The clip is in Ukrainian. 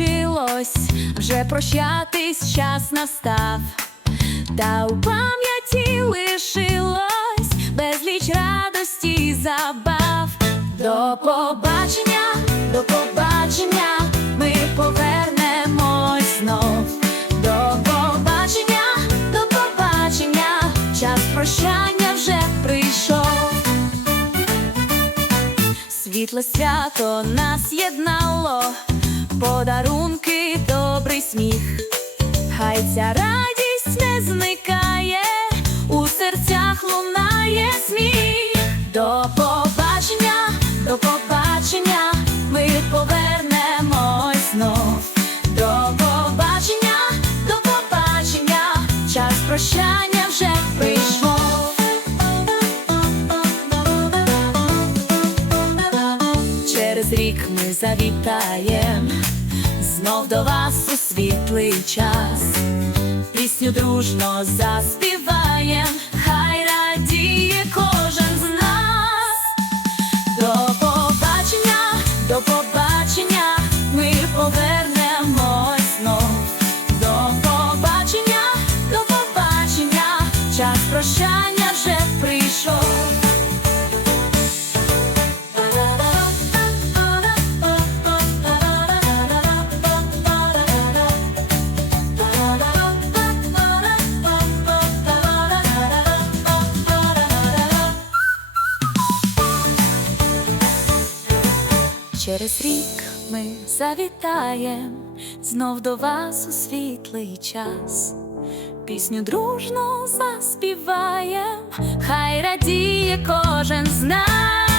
закінчилось, вже прощатись час настав, та у пам'яті лишилось безліч радості і забав. До побачення, до побачення, ми повернемось знов. До побачення, до побачення, час прощання вже прийшов. Світле свято нас єднало подарунки, добрий сміх, хай ця радість не зникає, у серцях лунає сміх. через рік ми завітаєм, знов до вас у світлий час, пісню дружно заспіваєм, хай радіє кожен з нас. До побачення, до побачення, ми повернемо знов. До побачення, до побачення, час прощання. Через рік ми завітаєм знов до вас у світлий час, пісню дружно заспіваєм, хай радіє кожен з нас.